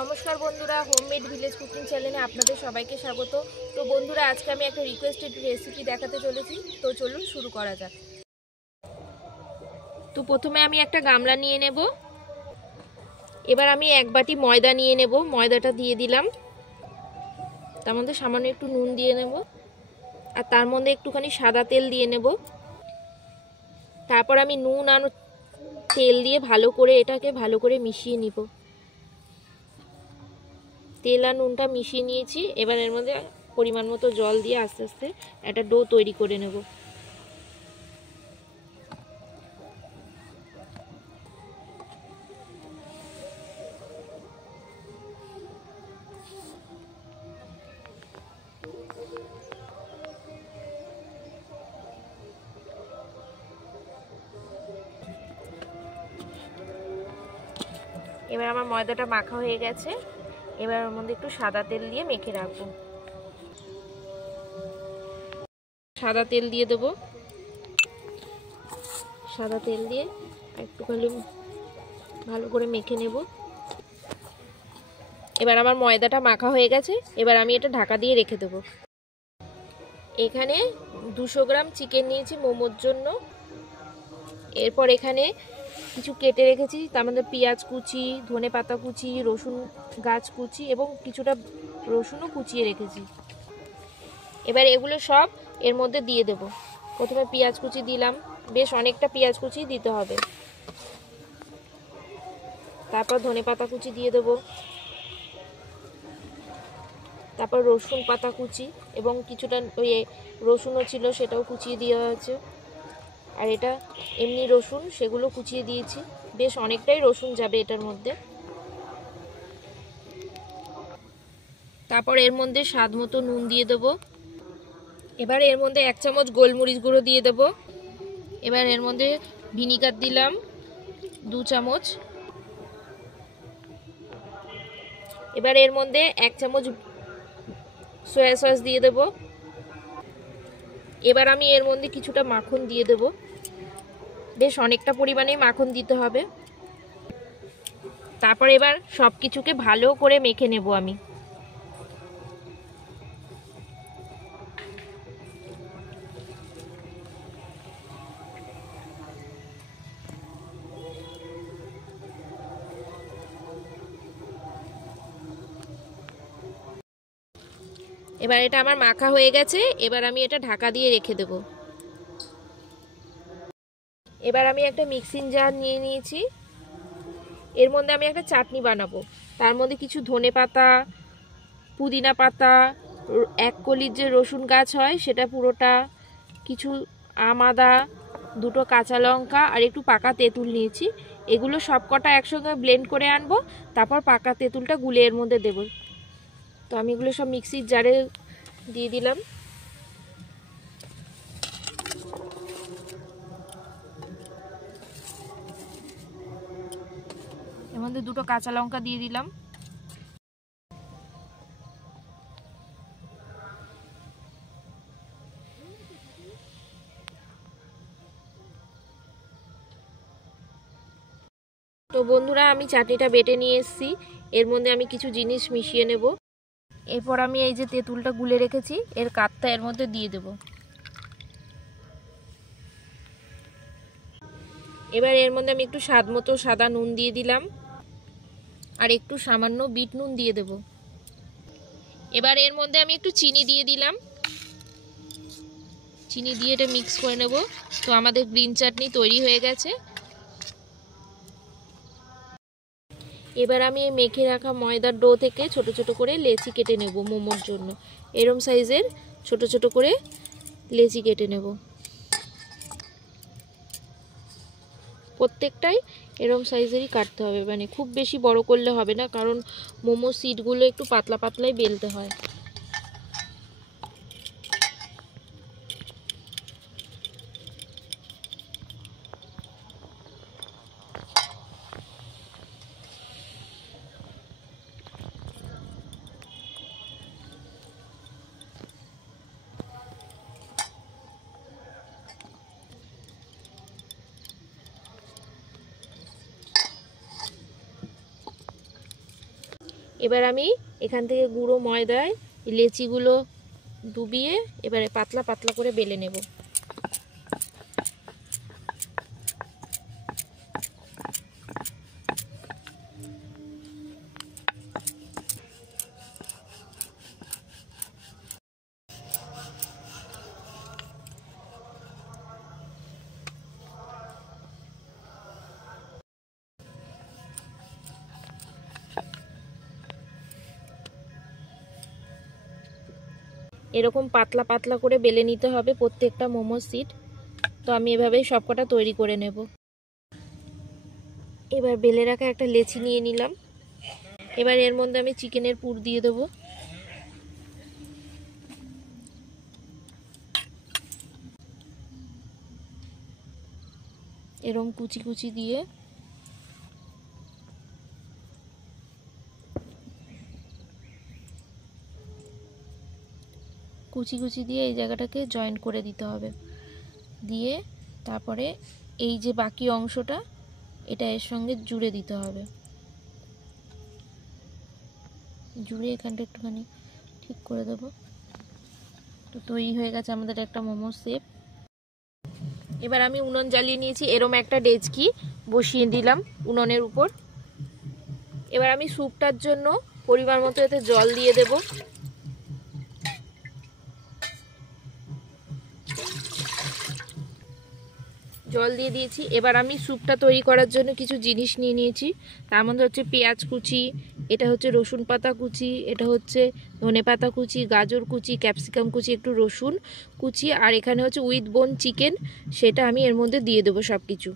নমস্কার বন্ধুরা, homemade village cooking চ্যানেলে আপনাদের সবাইকে স্বাগত। তো বন্ধুরা, আজকে আমি একটা রিকোয়েস্টেড রেসিপি দেখাতে চলেছি। তো চলুন শুরু করা যাক। তো প্রথমে আমি একটা গামলা নিয়ে নেব। এবার আমি এক বাটি ময়দা নিয়ে নেব। ময়দাটা দিয়ে দিলাম। তার মধ্যে সামান্য একটু নুন দিয়ে নেব, আর তার মধ্যে একটুখানি সাদা তেল দিয়ে নেব। তারপর আমি নুন আর তেল দিয়ে এটাকে ভালো করে মিশিয়ে নিব। তেল আর নুনটা মিশিয়ে নিয়েছি। এবার এর মধ্যে পরিমাণ মতো জল দিয়ে আস্তে আস্তে একটা ডো তৈরি করে নেব। এবার আমার ময়দাটা মাখা হয়ে গেছে। এবার ওর মধ্যে একটু সাদা তেল দিয়ে মেখে রাখবো। সাদা তেল দিয়ে দেবো। সাদা তেল দিয়ে একটু ভালো করে মেখে নেব। এবার আমার ময়দাটা মাখা হয়ে গেছে। এবার আমি এটা ঢাকা দিয়ে রেখে দেবো। এখানে 200 গ্রাম চিকেন নিয়েছি মোমোর জন্য। এরপর এখানে কিছু কেটে রেখেছি, তার মধ্যে পেঁয়াজ কুচি, ধনে পাতা কুচি, রসুন গাছ কুচি এবং কিছুটা রসুনও কুচিয়ে রেখেছি। এবার এগুলো সব এর মধ্যে দিয়ে দেব। প্রথমে পেঁয়াজ কুচি দিলাম, বেশ অনেকটা পেঁয়াজ কুচি দিতে হবে। তারপর ধনে পাতা কুচি দিয়ে দেব, তারপর রসুন পাতা কুচি এবং কিছুটা ওই রসুনও ছিল সেটাও কুচিয়ে দেওয়া হয়েছে। আর এটা এমনি রসুন, সেগুলো কুচিয়ে দিয়েছি। বেশ অনেকটাই রসুন যাবে এটার মধ্যে। তারপর এর মধ্যে স্বাদ মতো নুন দিয়ে দেব। এবার এর মধ্যে 1 চামচ গোলমরিচ গুঁড়ো দিয়ে দেব। এবার এর মধ্যে ভিনিগার দিলাম 2 চামচ। এবার এর মধ্যে 1 চামচ সয়া সস দিয়ে দেব। এবার আমি এর মধ্যে কিছুটা মাখন দিয়ে দেব। বেশ অনেকটা পরিমাণেই মাখন দিতে হবে। তারপর এবার সব কিছুকে ভালো করে মেখে নেব আমি। এবার এটা আমার মাখা হয়ে গেছে। এবার আমি এটা ঢাকা দিয়ে রেখে দেব। এবার আমি একটা মিক্সিং জার নিয়ে নিয়েছি। এর মধ্যে আমি একটা চাটনি বানাবো। তার মধ্যে কিছু ধনে পাতা, পুদিনা পাতা, 1 কলির যে রসুন গাছ হয় সেটা পুরোটা, কিছু আম আদা, 2টো কাঁচা লঙ্কা আর একটু পাকা তেঁতুল নিয়েছি। এগুলো সব কটা একসঙ্গে ব্লেন্ড করে আনবো। তারপর পাকা তেঁতুলটা গুলে এর মধ্যে দেব। তো আমি এগুলো সব মিক্সির জারে দিয়ে দিলাম। এর মধ্যে 2টো কাঁচা লঙ্কা দিয়ে দিলাম। তো বন্ধুরা, আমি চাটনিটা বেটে নিয়ে এসেছি। এর মধ্যে আমি কিছু জিনিস মিশিয়ে নেব। এরপর আমি এই যে তেঁতুলটা গুলে রেখেছি এর কাপটা এর মধ্যে দিয়ে দেব। এবার এর মধ্যে আমি একটু স্বাদ মতো সাদা নুন দিয়ে দিলাম, আর একটু সামান্য বিট নুন দিয়ে দেব। এবার এর মধ্যে আমি একটু চিনি দিয়ে দিলাম। চিনি দিয়ে এটা মিক্স করে নেব। তো আমাদের গ্রিন চাটনি তৈরি হয়ে গেছে। এবার আমি এই মেখে রাখা ময়দার ডো থেকে ছোট ছোট করে লেচি কেটে নেব মোমোর জন্য। এরম সাইজের ছোট ছোট করে লেচি কেটে নেব। প্রত্যেকটাই এরম সাইজেরই কাটতে হবে, মানে খুব বেশি বড় করলে হবে না, কারণ মোমো সিটগুলো একটু পাতলা পাতলাই বেলতে হয়। এবার আমি এখান থেকে গুঁড়ো ময়দায় লেচিগুলো ডুবিয়ে এবারে পাতলা পাতলা করে বেলে নেব। এরকম পাতলা পাতলা করে বেলে নিতে হবে প্রত্যেকটা মোমো সিট। তো আমি এভাবেই সবকটা তৈরি করে নেব। এবার বেলে রাখা একটা লেচি নিয়ে নিলাম। এবার এর মধ্যে আমি চিকেনের পুর দিয়ে দেবো। এরকম কুচি কুচি দিয়ে এই জায়গাটাকে জয়েন্ট করে দিতে হবে। দিয়ে তারপরে এই যে বাকি অংশটা এটা এর সঙ্গে জুড়ে দিতে হবে। জুড়ে এখানটা একটুখানি ঠিক করে দেব। তো তৈরি হয়ে গেছে আমাদের একটা মোমো শেপ। এবার আমি উনুন জ্বালিয়ে নিয়েছি, এরম একটা ডেচকি বসিয়ে দিলাম উনুনের উপর। এবার আমি স্যুপটার জন্য পরিমাণ মতো এতে জল দিয়ে দেব। জল দিয়ে দিয়েছি। এবার আমি স্যুপটা তৈরি করার জন্য কিছু জিনিস নিয়ে নিয়েছি। তার মধ্যে হচ্ছে পেঁয়াজ কুচি, এটা হচ্ছে রসুন পাতা কুচি, এটা হচ্ছে ধনে পাতা কুচি, গাজর কুচি, ক্যাপসিকাম কুচি, একটু রসুন কুচি, আর এখানে হচ্ছে উইথ বোন চিকেন, সেটা আমি এর মধ্যে দিয়ে দেবো সব কিছু।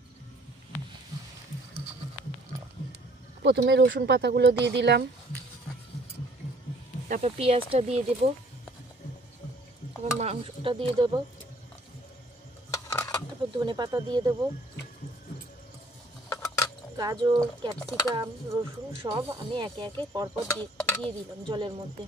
প্রথমে রসুন পাতাগুলো দিয়ে দিলাম, তারপর পেঁয়াজটা দিয়ে দেবো, তারপর মাংসটা দিয়ে দেবো, তারপর ধনে পাতা দিয়ে দেবো, গাজর, ক্যাপসিকাম, রসুন সব আমি একে একে পরপর দিয়ে দিলাম জলের মধ্যে।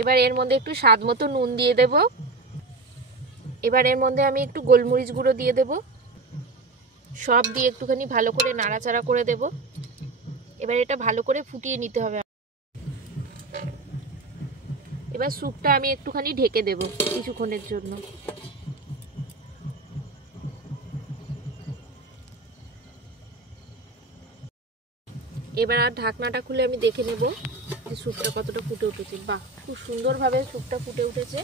এবার এর মধ্যে একটু স্বাদ মতো নুন দিয়ে দেব। এবার এর মধ্যে আমি একটু গোলমরিচ গুঁড়ো দিয়ে দেব। সব দিয়ে একটুখানি ভালো করে নাড়াচাড়া করে দেব। এবার এটা ভালো করে ফুটিয়ে নিতে হবে। এবার স্যুপটা আমি একটুখানি ঢেকে দেব কিছুক্ষণের জন্য। এবার আর ঢাকনাটা খুলে আমি দেখে নেব যে স্যুপটা কতটা ফুটে উঠেছে। বাহ, খুব সুন্দরভাবে স্যুপটা ফুটে উঠেছে।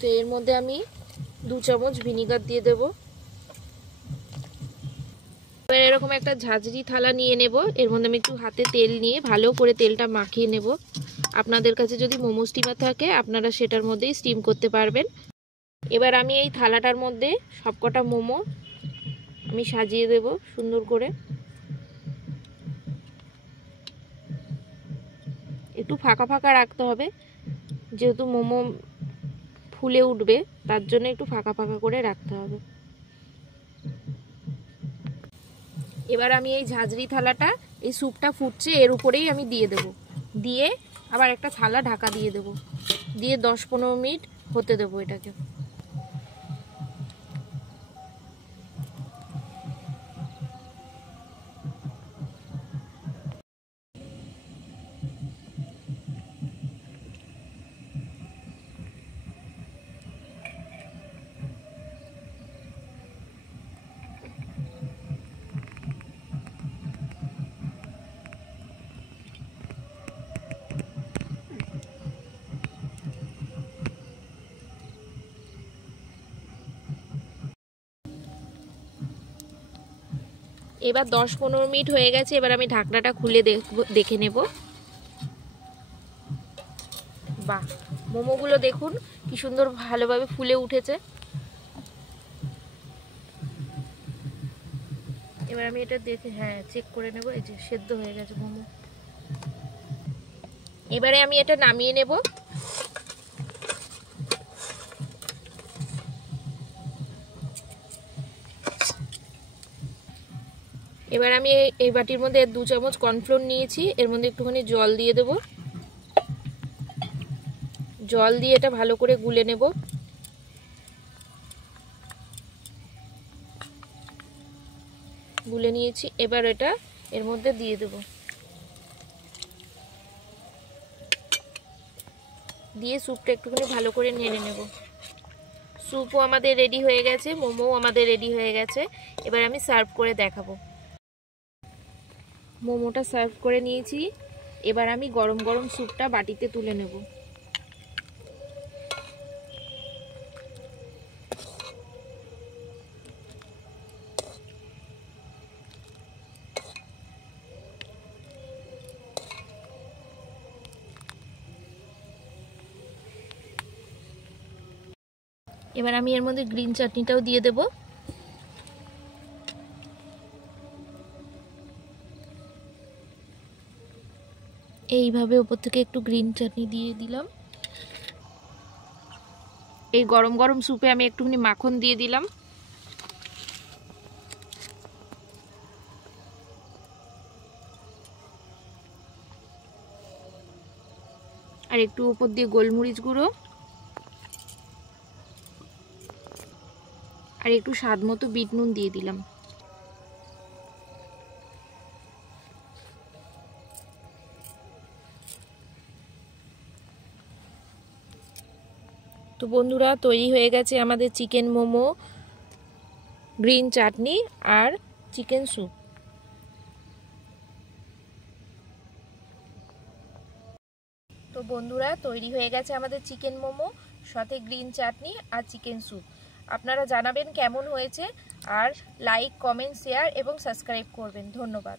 তো এর মধ্যে আমি 2 চামচ ভিনিগার দিয়ে দেব। এবার এরকম একটা ঝাঁঝরি থালা নিয়ে নেব। এর মধ্যে আমি একটু হাতে তেল নিয়ে ভালো করে তেলটা মাখিয়ে নেব। আপনাদের কাছে যদি মোমো স্টিমার থাকে আপনারা সেটার মধ্যেই স্টিম করতে পারবেন। এবার আমি এই থালাটার মধ্যে সবকটা মোমো আমি সাজিয়ে দেব সুন্দর করে। একটু ফাঁকা ফাঁকা রাখতে হবে, যেহেতু মোমো ফুলে উঠবে তার জন্য একটু ফাঁকা ফাঁকা করে রাখতে হবে। এবার আমি এই ঝাঁঝরি থালাটা, এই স্যুপটা ফুটছে এর উপরেই আমি দিয়ে দেব। দিয়ে আবার একটা থালা ঢাকা দিয়ে দেব। দিয়ে 10-15 মিনিট হতে দেবো এটাকে। এবার 10-15 মিনিট হয়ে গেছে। এবার আমি ঢাকনাটা খুলে দেখে নেব। বাহ, মোমোগুলো দেখুন কি সুন্দর ভালোভাবে ফুলে উঠেছে। এবার আমি এটা দেখে চেক করে নেব। এই যে সেদ্ধ হয়ে গেছে মোমো। এবারে আমি এটা নামিয়ে নেব। এবার আমি এই বাটির মধ্যে 2 চামচ কর্নফ্লোর নিয়েছি, এর মধ্যে একটুখানি জল দিয়ে দেব। জল দিয়ে এটা ভালো করে গুলে নেব। গুলে নিয়েছি, এবার এটা এর মধ্যে দিয়ে দেব। দিয়ে স্যুপটা একটুখানি ভালো করে নেড়ে নেব। স্যুপও আমাদের রেডি হয়ে গেছে, মোমোও আমাদের রেডি হয়ে গেছে। এবার আমি সার্ভ করে দেখাবো। মোমোটা সার্ভ করে নিয়েছি, এবার আমি গরম গরম স্যুপটা বাটিতে তুলে নেব। এবার আমি এর মধ্যে গ্রিন চাটনিটাও দিয়ে দেব। এইভাবে উপর থেকে একটু গ্রিন চাটনি দিয়ে দিলাম। এই গরম গরম স্যুপে আমি একটুখানি মাখন দিয়ে দিলাম। আর একটু উপর দিয়ে গোলমরিচ গুঁড়ো আর একটু স্বাদ মতো বিট নুন দিয়ে দিলাম। তো বন্ধুরা, তৈরি হয়ে গেছে আমাদের চিকেন মোমো, গ্রিন চাটনি আর চিকেন স্যুপ। তো বন্ধুরা, তৈরি হয়ে গেছে আমাদের চিকেন মোমো, সাথে গ্রিন চাটনি আর চিকেন স্যুপ। আপনারা জানাবেন কেমন হয়েছে, আর লাইক, কমেন্ট, শেয়ার এবং সাবস্ক্রাইব করবেন। ধন্যবাদ।